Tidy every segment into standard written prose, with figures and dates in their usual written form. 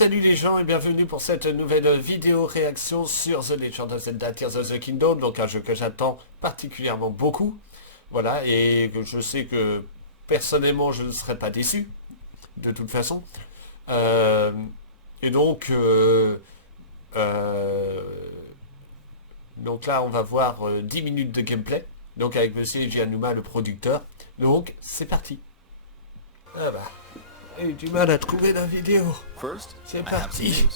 Salut les gens et bienvenue pour cette nouvelle vidéo réaction sur The Legend of Zelda Tears of the Kingdom, donc un jeu que j'attends particulièrement beaucoup. Voilà, et que je sais que personnellement je ne serai pas déçu, de toute façon. Euh, et euh, donc là on va voir 10 minutes de gameplay, donc avec Monsieur Gianuma le producteur. Donc c'est parti. Ah bah, j'ai eu du mal à trouver la vidéo. C'est parti.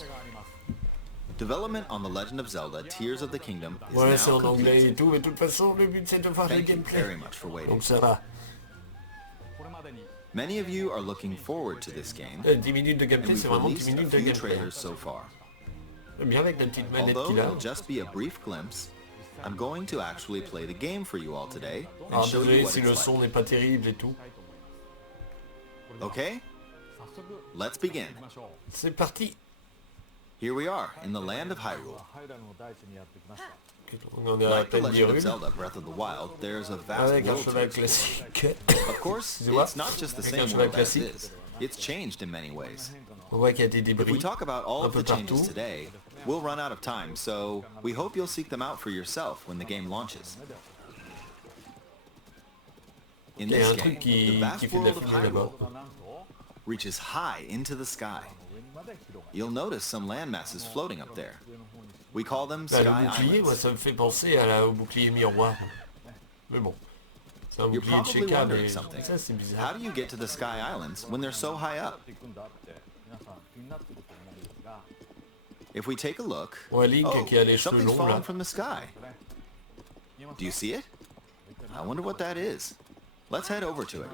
Development on the Legend of Zelda Tears of the Kingdom is Ouais, c'est now en anglais et complete. tout, mais de toute façon, le but c'est de voir le Thank you gameplay. very much for waiting. Donc ça va. Many of you are looking forward to this game, 10 minutes de and gameplay, c'est we've vraiment 10 released a minutes de few gameplay. trailers so far. Bien avec la petite manette Although qu'il a. it'll just be a brief glimpse, I'm going to actually play the game for you all today and Alors show you désolé what si le it's son like. n'est pas terrible et tout. Okay? Let's begin. C'est parti. Here we are in the land of Hyrule. On en est à Like the peine Legend of 10 Zelda Breath of the Wild, there's a vast avec un world to cheval explore. classique. Of course, Excusez-moi. it's not just the Avec un same cheval world as it classique. is. It's changed in many ways. On voit qu'il y a des If we débris. talk about all Un of peu the changes partout. today, we'll run out of time, so we hope you'll seek them out for yourself when the game launches. In Il y a this un truc game, the qui vast fait de la world of fumée là-bas. Hyrule reaches high into the sky. You'll notice some landmasses floating up there. We call them Bah, sky le bouclier, moi islands. ça me fait penser au bouclier miroir. Mais bon. C'est un You're bouclier de probably Sheikah, wondering mais something. ça c'est How bizarre. do you get to the sky islands when they're so high up? If we take a look, Ouais, Link qui a les cheveux something's longs là. falling from the sky. Do you see it? I wonder what that is. Let's head over to it.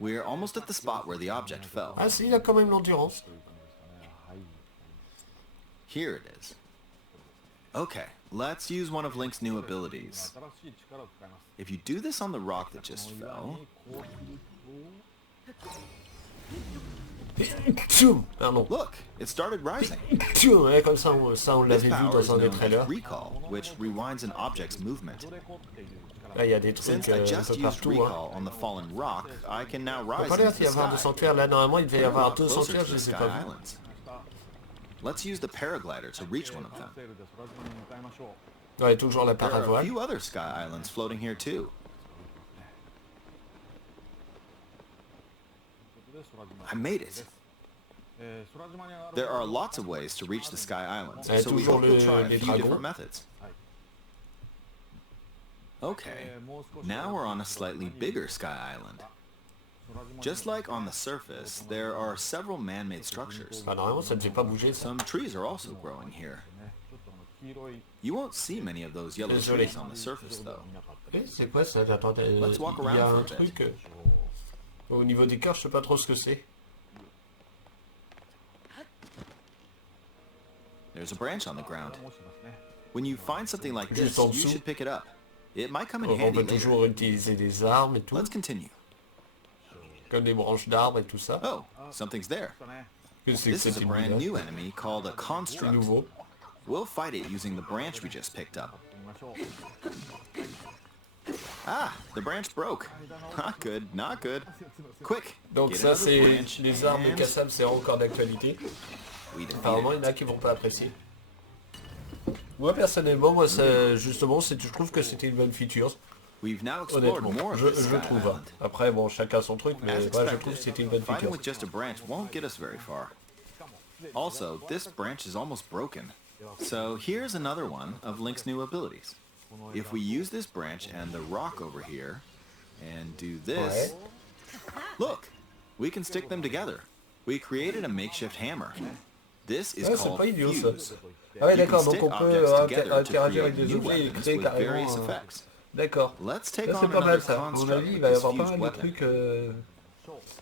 We're almost at the spot where the object fell. Ah si, il a quand même l'endurance. Here it is. Okay, let's use one of Link's new abilities. If you do this on the rock that just fell, Pardon. look, it started rising. Ouais, comme ça on This l'avait vu power dans is un des known as trailers. recall, which rewinds an object's movement. Là, il y a des trucs Since I un just peu used partout. Hein. recall on the fallen rock, I can now Il n'y a rise pas l'air into d'y the avoir de sky. sanctuaire. Là, normalement, il devait y We're a avoir lot deux closer sanctuaires, to je the les ai sky pas vus. islands. Let's use the paraglider to reach one of them. Ouais, toujours la There are a paravoile. few other sky islands floating here too. I made it. There are lots of ways to reach the sky islands, so we toujours hope you'll try a les few dragons. different methods. Okay, now we're on a slightly bigger sky island. Just like on the surface, there are several man-made structures. Bah, normalement, ça ne fait pas bouger ça. Some trees are also growing here. You won't see many of those yellow Désolé. trees on the surface though. Eh, c'est quoi ça? Attends, Let's walk il y around a for un a bit. truc. Au niveau des cœurs, je sais pas trop ce que c'est. There's a branch on the ground. When you find something like this, Juste en you dessous. should pick it up. It might come in On handy peut later. toujours utiliser des armes et tout, Let's continue. comme des branches d'arbres et tout ça. Oh, something's there. Que c'est que This is cette a brand là? new enemy called a C'est construct. nouveau. We'll fight it using the branch we just picked up. Ah, the branch broke. Not good, not good. Quick, Donc get ça, another c'est branch les armes and cassables, c'est encore d'actualité. we defeat Apparemment, il y it. en a qui vont pas apprécier. Moi, personnellement, moi, ça, justement, je trouve que c'était une bonne feature. We've now explored Honnêtement, more of je this sky trouve. Hein. island. Après, bon, chacun son truc, mais As ouais, je trouve expected, que c'était une bonne fighting feature. with just a branch won't get us very far. Also, this branch is almost broken. So here's another one of Link's new abilities. If we use this branch and the rock over here, and do this, Ouais. look, we can stick them together. We created a makeshift hammer. This is Ouais, c'est called pas idiot ça. fuse. Ah ouais, You can d'accord, donc stick on peut objects together to interagir avec create des new objets et weapons créer with carrément. various effects. D'accord. Let's take Ça, c'est on pas mal another ça. À mon construct avis, il with va y this avoir pas fused mal de weapon. trucs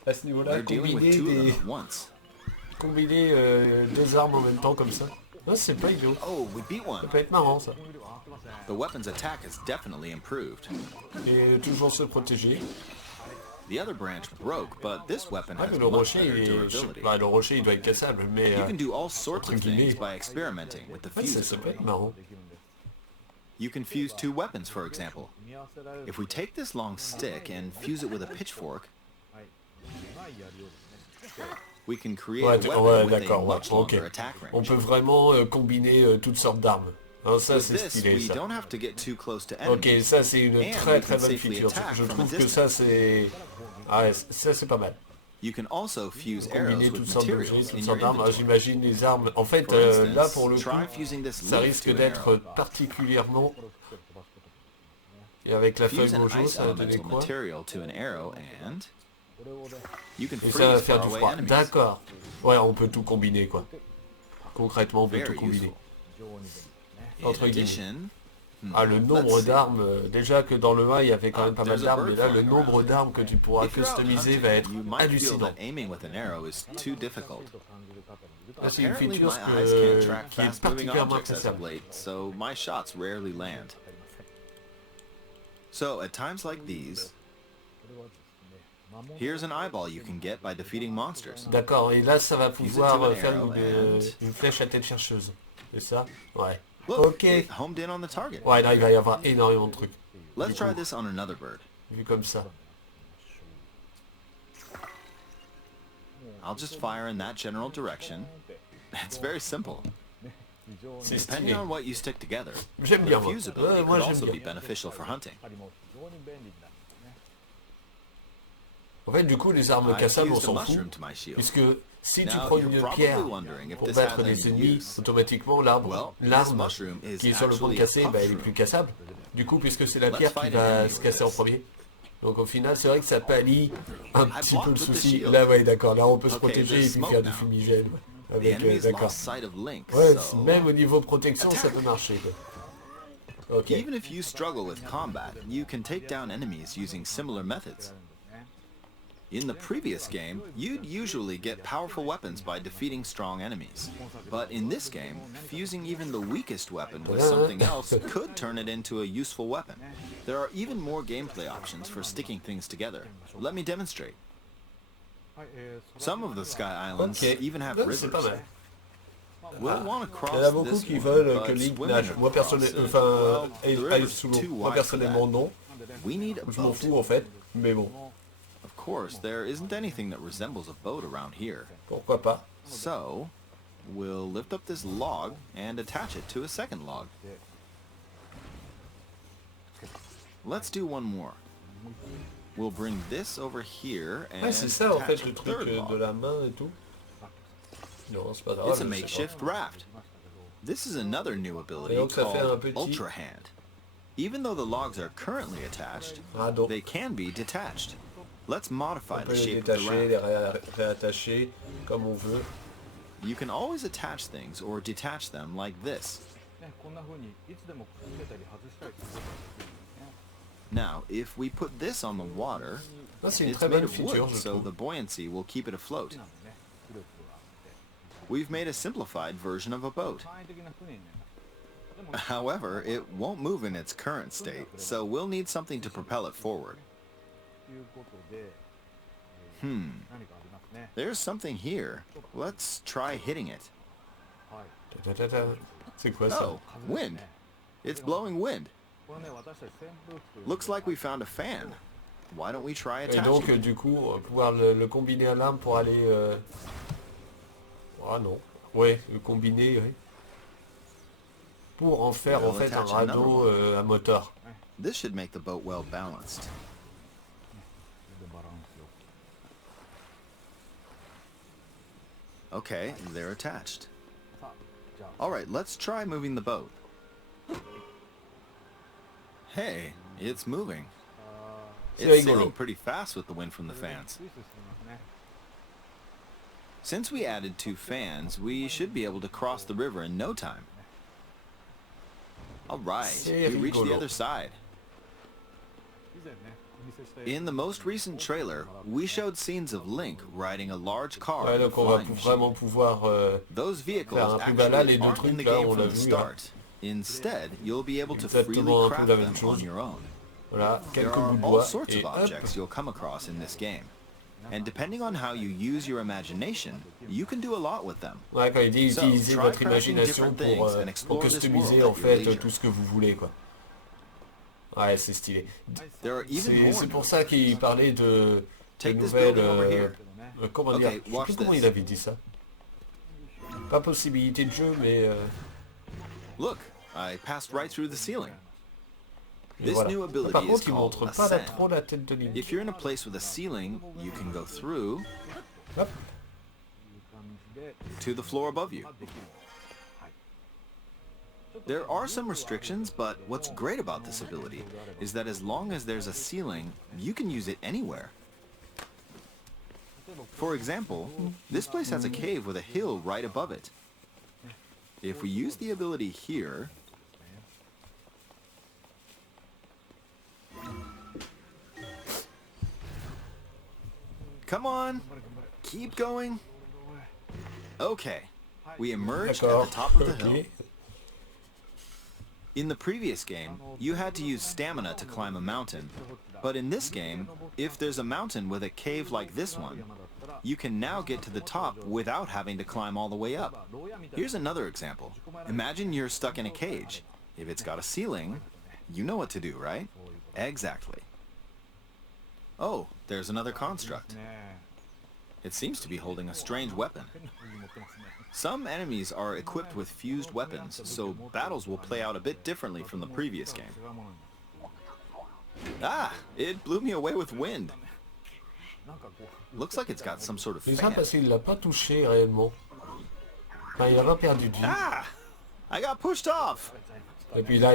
à ce niveau-là. We're dealing with two of them at once. Combiner deux armes en même temps comme ça. Non, c'est pas idiot. Oh, we beat Ça one. peut être marrant ça. The weapon's attack has definitely improved. Et toujours se protéger. The other branch broke, but this weapon Ah, has mais le much rocher, better il durability. bah, le rocher, il doit être cassable, mais You can do all sorts of entre guillemets. things by experimenting with the ouais, ça, fuses. ça peut être marrant. You can fuse two weapons, for example. If we take this long stick and fuse it with a pitchfork, We can create Ouais, a weapon ouais, with a d'accord, ouais, much ok. longer attack On range. peut vraiment combiner toutes sortes d'armes. Alors ça With c'est this, stylé we ça. don't have to get too close to Ok, enemies. ça c'est une And très we très can bonne safely feature. attack Je from a trouve que ça distance. c'est... Ah ouais, ça c'est pas mal. You can also fuse Combiner arrows toutes with sortes d'objets, materials toutes in your sortes d'armes. Ah, inventory. j'imagine les armes. En fait, For instance, là pour le coup, try fusing this ça leaf risque to an d'être arrow. particulièrement... Et avec la feuille Fuse an mojo, ice ça va donner elemental quoi? material to an arrow and you can Et ça va freeze faire du faraway froid. enemies. D'accord. Ouais, on peut tout combiner quoi. Concrètement, on peut tout Very combiner. useful. Entre In guillemets. addition, Ah, le let's nombre see. d'armes, déjà que dans le 1 il y avait quand même pas mal There's a d'armes, mais bird là le flying nombre around. d'armes que tu pourras If you're out customiser hunting, va être you might feel hallucinant. that aiming with an arrow is too difficult. Là c'est une Apparently, feature my eyes can't track qui est fast-moving particulièrement objects as of appréciable. late, so my shots rarely land. So, at times like these, here's an eyeball you can get by defeating monsters. D'accord, et là ça va pouvoir an faire arrow une flèche à tête chercheuse. C'est ça? Ouais. Look, Ok. it homed in on the target. Ouais, là il va y avoir énormément de trucs. Let's try this on another bird. Vu comme ça. I'll just fire in that general direction. It's very simple. C'est Depending stylé. on what you stick together, J'aime the bien moi. fuse Ouais, ability moi could j'aime also be bien. beneficial for hunting. En fait du coup les armes I cassables on fused a s'en fout. mushroom to my shield. Puisque si tu Now, prends you're une probably pierre wondering if pour this battre has des any ennemis, use. automatiquement Well, this l'arme mushroom is qui est sur le point de actually a casser, puff bah, elle est shroom. plus cassable. Du coup puisque c'est la Let's pierre qui fight va an se enemy casser en with this. premier. Donc au final c'est vrai que ça pallie un I petit peu le blocked with the souci. shield. Là ouais d'accord, là on peut se Okay, protéger et there's puis smoke faire du now. fumigène. The Avec, enemy's d'accord. lost sight of Link, Ouais, so même au niveau protection ça Attack. peut marcher. Quoi. Ok. even if you struggle with combat, you can take down enemies using similar methods. In the previous game, you'd usually get powerful weapons by defeating strong enemies. But in this game, fusing even the weakest weapon with something else could turn it into a useful weapon. There are even more gameplay options for sticking things together. Let me demonstrate. Some of the Sky Islands Ok. even have Ouais, c'est pas rivers. mal. We'll want to cross Il y en a beaucoup this qui one, veulent que but Link swimming nage. Moi across personnellement, it, enfin, well, the aille river's sous l'eau. too Moi wide for personnellement that. non. We need a Je m'en boat. fous en fait. Mais bon, Of course, there isn't anything that resembles a boat around here. pourquoi pas. So, we'll lift up this log and attach it to a second log. Let's do one more. We'll bring this over here and Ouais, c'est ça en fait attach le a truc third de log. la main et tout. Non, c'est pas grave. It's a je sais makeshift raft. This is another new ability Et donc, ça fait un called petit- Ultra Hand. Even though the logs are currently attached, pas. Ah donc, they can be detached. Let's modify on peut the les shape of the détacher, les raft. réattacher comme on veut. You can always attach things or detach them like this. Now, if we put this on the water, Ah, c'est une it's très made bonne of feature wood, je so the trouve. buoyancy will keep it afloat. We've made a simplified version of a boat. However, it won't move in its current state, so we'll need something to propel it forward. There's something here. Let's try hitting it. Ta, ta, ta, ta. C'est quoi ça? Oh, wind. It's blowing wind. Looks like we found a fan. Why don't we try Et donc attaching it? du coup, on va pouvoir le combiner à l'arme pour aller... Ah non. Ouais, le combiner, ouais. Pour en faire en We'll fait un attach another radeau one. à moteur. This should make the boat well balanced. Okay, they're attached. Alright, let's try moving the boat. Hey, it's moving. C'est It's rigolo. sailing pretty fast with the wind from the fans. Since we added 2 fans, we should be able to cross the river in no time. Alright, C'est we reached the rigolo. other side. In the most recent trailer, we showed scenes of Link riding a large car Ouais, and a donc on va flying vraiment machine. pouvoir... Those vehicles faire un truc. Bah là, actually les deux aren't in the trucs, là, game on from l'a the vu, là. start. Instead, you'll be able to Exactement freely un peu craft la même them chose. on your own. Voilà, There quelques are bouts de all bois sorts et of hop. objects you'll come across in this game. And depending on how you use your imagination, you can do a lot with them. Ouais, quand il dit So, utilisez try votre crafting imagination different things and pour explore this customiser world en at your fait leisure. tout ce que vous voulez quoi. Ouais, c'est stylé. There are even C'est more c'est pour notes. ça qu'il parlait Take this nouvelle... building over here. comment Ok, dire, je sais watch plus comment this. il avait dit ça. Pas possibilité de jeu, mais... Look, I passed right through the ceiling. mais This voilà. new ability Par is contre, il called montre pas la, ascend. trop la tête de Link. If you're in a place with a ceiling, you can go through Hop. to the floor above you. There are some restrictions, but what's great about this ability is that as long as there's a ceiling, you can use it anywhere. For example, this place has a cave with a hill right above it. If we use the ability here, come on, keep going. Okay, we emerged at the D'accord. top of the hill. Ok. In the previous game, you had to use stamina to climb a mountain, but in this game, if there's a mountain with a cave like this one, you can now get to the top without having to climb all the way up. Here's another example. Imagine you're stuck in a cage. If it's got a ceiling, you know what to do, right? Exactly. Oh, there's another construct. It seems to be holding a strange weapon. Some enemies are equipped with fused weapons, so battles will play out a bit differently from the previous game. Ah! It blew me away with wind. Looks like it's got some sort of C'est ça fan. parce qu'il l'a pas touché réellement. Enfin, il a pas perdu de vie. Ah! I got pushed off! Et puis là,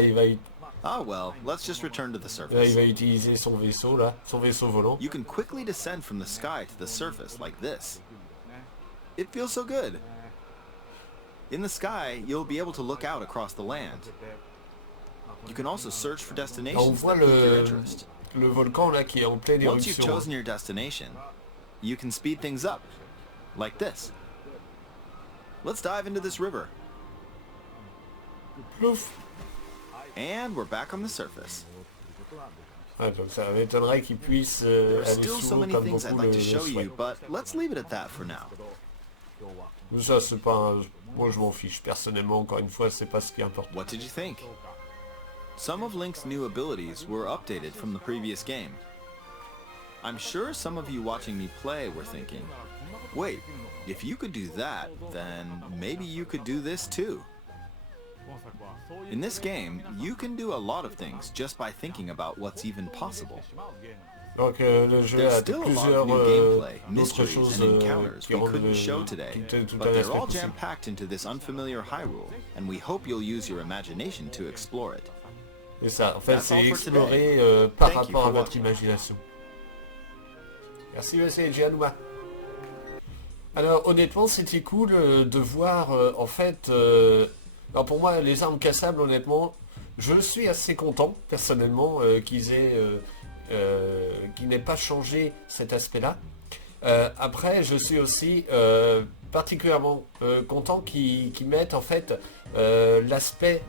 Ah well, let's just return to the il surface. va utiliser son vaisseau là, son vaisseau volant. You can quickly descend from the sky to the surface like this. It feels so good. In the sky, you'll be able to look out across the land. You can also search for On destinations voit that pique your interest. le volcan là qui est en pleine Once you've éruption. chosen your destination, you can speed things up, like this. Let's dive into this river. Plouf. And we're back on the surface. Ouais, donc ça m'étonnerait qu'il puisse There are aller still sous so l'eau many comme things I'd beaucoup like le to show you, souhaitent. but let's leave it at that for now. Mais ça, c'est pas moi, je m'en fiche. Personnellement, encore une fois, c'est pas ce qui est important. What did you think? Some of Link's new abilities were updated from the previous game. I'm sure some of you watching me play were thinking, wait, if you could do that, then maybe you could do this too. In this game, you can do a lot of things just by thinking about what's even possible. Donc le jeu There's a still a lot plusieurs of new gameplay, d'autres mysteries, choses and encounters qui we rendent couldn't show today, tout but un they're aspect all possible. jam-packed into this unfamiliar Hyrule, and we hope you'll use your imagination to explore it. Et ça, en fait, That's c'est all for explorer today. par Thank you rapport for à votre watching. imagination. Merci, monsieur Giannouma. Alors, honnêtement, c'était cool de voir, en fait... alors pour moi, les armes cassables, honnêtement, je suis assez content, personnellement, qu'ils n'aient pas changé cet aspect-là. Après, je suis aussi particulièrement content qu'ils mettent, en fait, l'aspect...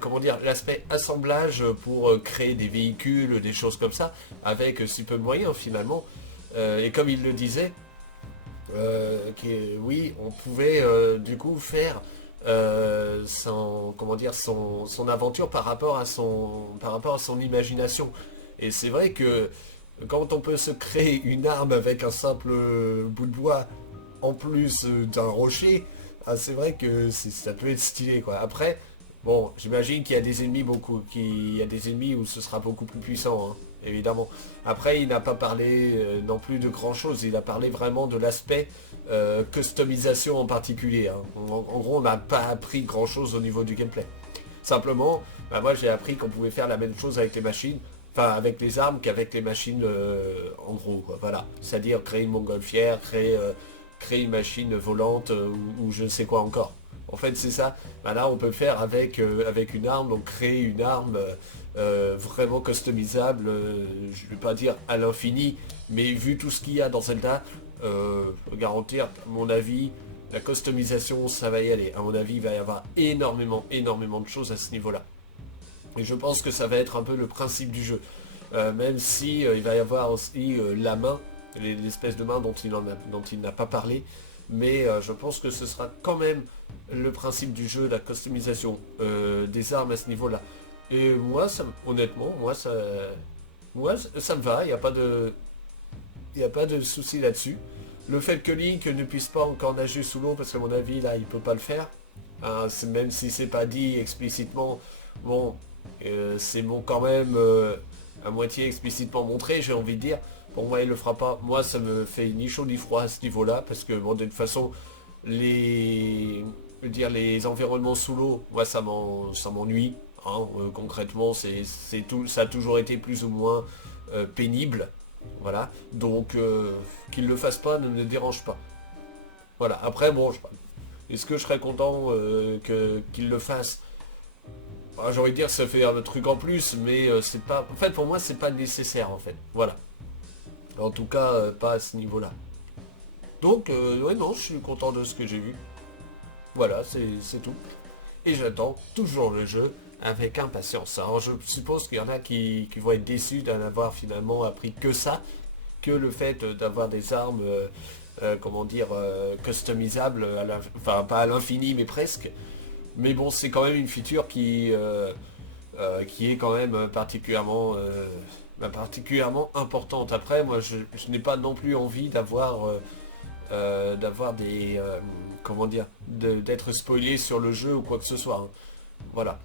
comment dire, l'aspect assemblage pour créer des véhicules, des choses comme ça, avec si peu de moyens finalement. Et comme il le disait, oui, on pouvait du coup faire comment dire, son aventure par rapport à son imagination. Et c'est vrai que quand on peut se créer une arme avec un simple bout de bois en plus d'un rocher, c'est vrai que ça peut être stylé quoi. Après, bon, j'imagine qu'il y a des ennemis où ce sera beaucoup plus puissant, hein, évidemment. Après, il n'a pas parlé non plus de grand chose, il a parlé vraiment de l'aspect customisation en particulier. Hein. En gros, on n'a pas appris grand chose au niveau du gameplay. Simplement, bah, moi j'ai appris qu'on pouvait faire la même chose avec les machines, enfin avec les armes qu'avec les machines en gros, quoi, voilà. C'est-à-dire créer une montgolfière, créer une machine volante ou je ne sais quoi encore. En fait c'est ça, bah là on peut faire avec une arme, donc créer une arme vraiment customisable, je ne vais pas dire à l'infini, mais vu tout ce qu'il y a dans Zelda, je peux garantir, à mon avis, la customisation ça va y aller. À mon avis il va y avoir énormément de choses à ce niveau-là. Et je pense que ça va être un peu le principe du jeu. Même si il va y avoir aussi la main, l'espèce de main dont il n'a pas parlé, mais je pense que ce sera quand même le principe du jeu, la customisation des armes à ce niveau-là. Et moi, honnêtement, moi ça me va, il n'y a pas de... Il n'y a pas de souci là-dessus. Le fait que Link ne puisse pas encore nager sous l'eau, parce qu'à mon avis, là, il peut pas le faire. Hein, même si c'est pas dit explicitement, bon, c'est bon quand même à moitié explicitement montré, j'ai envie de dire. Pour moi, il le fera pas. Moi, ça me fait ni chaud ni froid à ce niveau-là, parce que bon, de toute façon, je veux dire, les environnements sous l'eau, moi, ça m'ennuie. Hein, concrètement, ça a toujours été plus ou moins pénible. Voilà. Donc, qu'il le fasse pas ne me dérange pas. Voilà. Après, bon, est-ce que je serais content qu'il le fasse? Bah, j'ai envie de dire, ça fait un truc en plus, mais c'est pas. En fait, pour moi, c'est pas nécessaire, en fait. Voilà. En tout cas, pas à ce niveau-là. Donc, ouais, non, je suis content de ce que j'ai vu. Voilà, c'est tout. Et j'attends toujours le jeu avec impatience. Alors, je suppose qu'il y en a qui vont être déçus d'en avoir finalement appris que ça, que le fait d'avoir des armes, comment dire, customisables, enfin, pas à l'infini, mais presque. Mais bon, c'est quand même une feature qui est quand même particulièrement importante. Après, moi, je n'ai pas non plus envie d'avoir des comment dire, d'être spoilé sur le jeu ou quoi que ce soit. Hein. Voilà.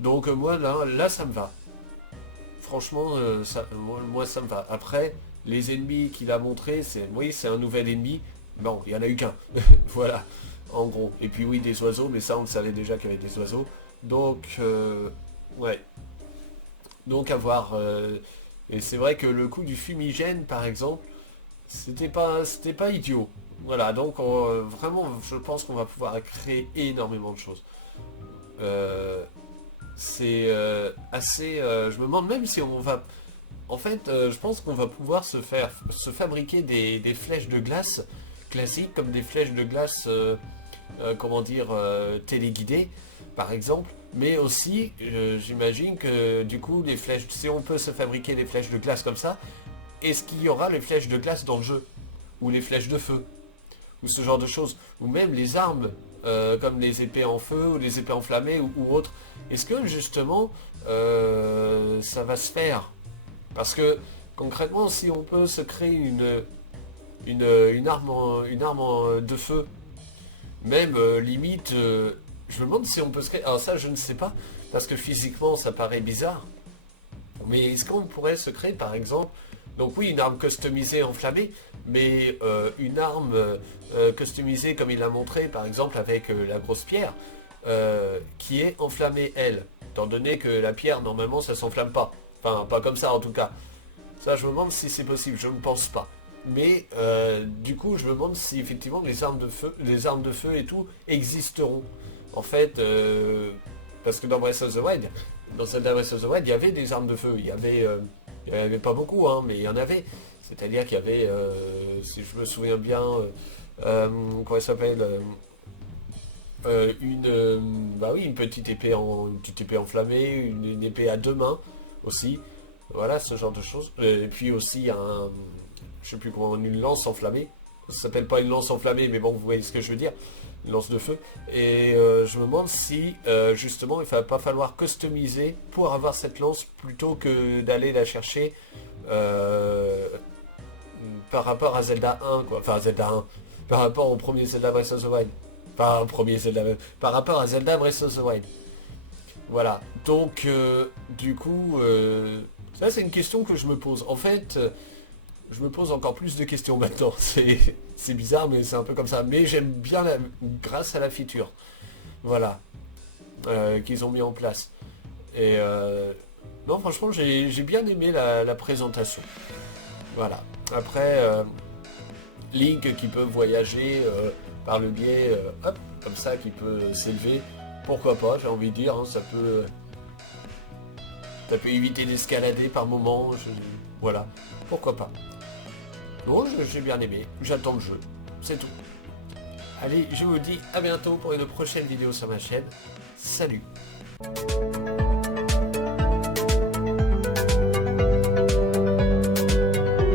Donc moi là ça me va. Franchement, moi ça me va. Après, les ennemis qu'il a montré, oui, c'est un nouvel ennemi. Bon, il n'y en a eu qu'un. Voilà, en gros. Et puis oui, des oiseaux, mais ça on le savait déjà qu'il y avait des oiseaux. Donc, ouais. Donc à voir. Et c'est vrai que le coup du fumigène, par exemple, c'était pas idiot. Voilà, donc vraiment, je pense qu'on va pouvoir créer énormément de choses. C'est assez... je me demande même si on va... En fait, je pense qu'on va pouvoir se fabriquer des flèches de glace classiques, comme des flèches de glace, comment dire, téléguidées, par exemple. Mais aussi, j'imagine que du coup, les flèches, si on peut se fabriquer des flèches de glace comme ça, est-ce qu'il y aura les flèches de glace dans le jeu? Ou les flèches de feu? Ou ce genre de choses? Ou même les armes, comme les épées en feu, ou les épées enflammées, ou autres. Est-ce que justement, ça va se faire? Parce que, concrètement, si on peut se créer une arme de feu, même limite, je me demande si on peut se créer... Alors ça, je ne sais pas, parce que physiquement, ça paraît bizarre. Mais est-ce qu'on pourrait se créer, par exemple... Donc oui, une arme customisée enflammée, mais une arme customisée comme il l'a montré, par exemple avec la grosse pierre, qui est enflammée, elle. Étant donné que la pierre, normalement, ça s'enflamme pas. Enfin, pas comme ça, en tout cas. Ça, je me demande si c'est possible. Je ne pense pas. Mais, du coup, je me demande si, effectivement, les armes de feu et tout existeront. En fait, parce que dans Breath of the Wild, dans Zelda Breath of the Wild, il y avait des armes de feu. Il n'y avait pas beaucoup, hein, mais il y en avait. C'est-à-dire qu'il y avait, si je me souviens bien, comment elle s'appelle bah oui, une petite épée enflammée, une épée à deux mains aussi. Voilà, ce genre de choses. Et puis aussi je sais plus comment, une lance enflammée. Ça s'appelle pas une lance enflammée, mais bon, vous voyez ce que je veux dire. Une lance de feu. Et je me demande si, justement, il ne va pas falloir customiser pour avoir cette lance plutôt que d'aller la chercher par rapport à Zelda 1, quoi. Enfin, Zelda 1. Par rapport au premier Zelda Breath of the Wild. Enfin, par rapport à Zelda Breath of the Wild. Voilà. Donc, du coup, ça, c'est une question que je me pose. En fait, je me pose encore plus de questions maintenant. C'est bizarre, mais c'est un peu comme ça. Mais j'aime bien grâce à la feature. Voilà. Qu'ils ont mis en place. Et non, franchement, j'ai bien aimé la présentation. Voilà. Après, Link qui peut voyager par le biais, hop, comme ça, qui peut s'élever. Pourquoi pas, j'ai envie de dire. Hein, ça peut éviter d'escalader par moment. Voilà. Pourquoi pas. Bon, j'ai bien aimé. J'attends le jeu. C'est tout. Allez, je vous dis à bientôt pour une prochaine vidéo sur ma chaîne. Salut.